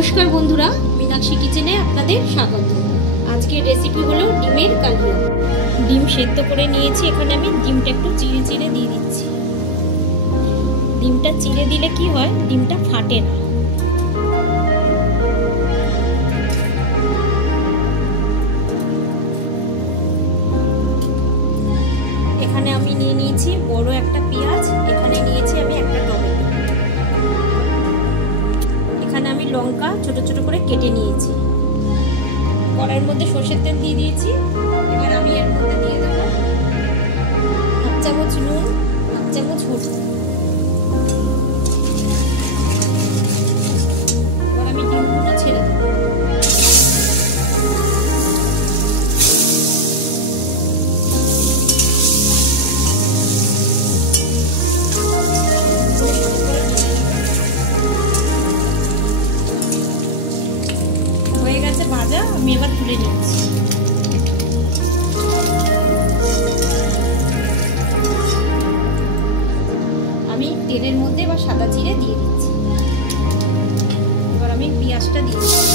নমস্কার বন্ধুরা, মীনাক্ষী কিচেনে আপনাদের স্বাগত। আজকের রেসিপি হলো ডিমের কালিয়া। ডিম সেদ্ধ করে নিয়েছি, এখানে আমি ডিমটা একটু চিড়ে চিড়ে দিয়ে দিচ্ছি। ডিমটা চিড়ে দিলে কি হয়, ডিমটা ফাটে না। এখানে আমি নিয়ে নিয়েছি বড় একটা পেঁয়াজ, এখানে নিয়েছি আমি একটা টমেটো, এখানে আমি লঙ্কা ছোট ছোট করে কেটে নিয়েছি। কড়াইয়ের মধ্যে সরষের তেল দিয়ে দিয়েছি। এবার আমি এর মধ্যে দিয়ে দেবো 1 চামচ নুন, 1 চামচ হলুদ। এবার আমি ডিমগুলো ছেড়ে দেবো। ভাজা আমি এবার তুলে নিচ্ছি। আমি তেলের মধ্যে এবার সাদা জিরে দিয়ে দিচ্ছি। এবার আমি পেঁয়াজটা দিয়ে দিচ্ছি।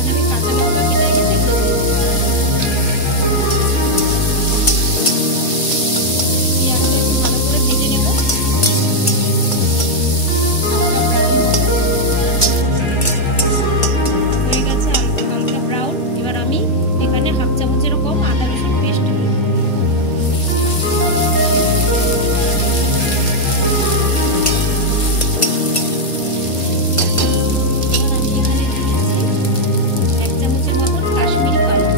আমি কাঁচা লঙ্কা কেটে রেখেছি। এখানে 1/2 চামচের কম আদা রসুন পেস্ট দিই। আমি এখানে দিয়েছি 1 চামচের মতন কাশ্মীরি কালো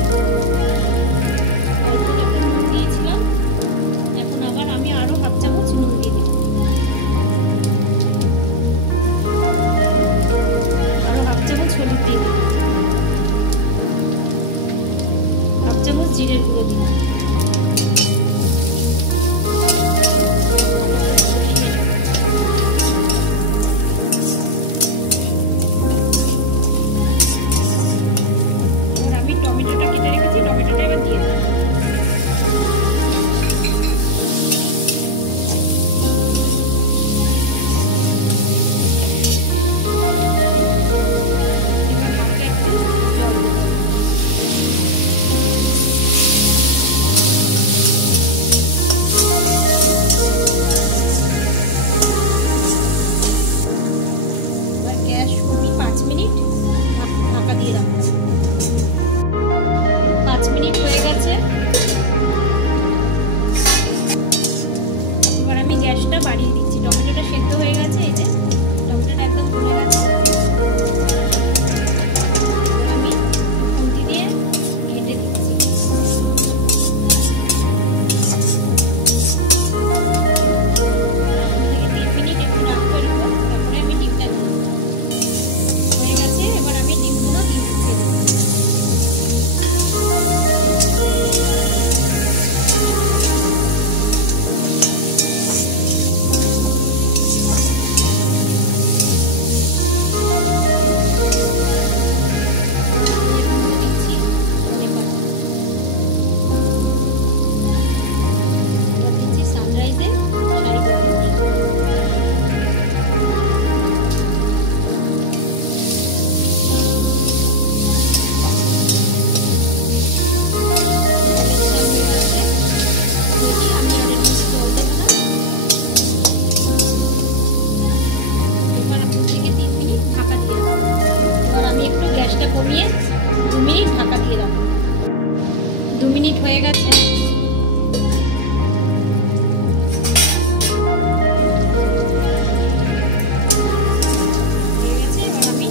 অল্প যখন নুন দিয়েছিলাম, এখন আবার আমি আরো 1/2 চামচ নুন দিয়ে দিই। আরো 1/2 চামচ হলুদ দিয়ে দিই। 1 চামচ জিরের গুঁড়ো দিলাম। এবার আমি টমেটোটা কেটে রেখেছি, টমেটোটা এবার দিয়ে দেব। গ্যাস 5 মিনিট ঢাকা দিয়ে রাখলাম। 5 মিনিট হয়ে গেছে। এবার আমি গ্যাসটা বাড়িয়ে দিচ্ছি। টমেটোটা সেদ্ধ হয়ে গেছে, এই যে টমেটোটা একদম গলে গেছে। আমি খুন্তি দিয়ে ঘেঁটে দিচ্ছি। গ্যাসটা কমিয়ে 2 মিনিট ঢাকা দিয়ে রাখবো। 2 মিনিট হয়ে গেছে। এবার আমি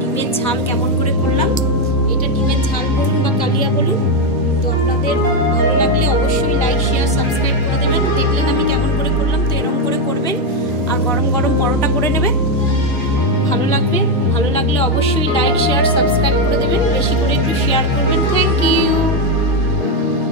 নামিয়ে ঝাল কেমন করে করলাম। এটা ডিমের ঝাল বলুন বা কালিয়া বলুন। তো আপনাদের ভালো লাগলে অবশ্যই লাইক শেয়ার সাবস্ক্রাইব করে দেবেন। দেখলেন আমি কেমন করে করলাম, তো এরকম করে করবেন। আর গরম গরম পরোটা করে নেবেন, ভালো লাগবে। ভালো লাগলে অবশ্যই লাইক শেয়ার সাবস্ক্রাইব করে দেবেন, বেশি করে একটু শেয়ার করবেন। Thank you.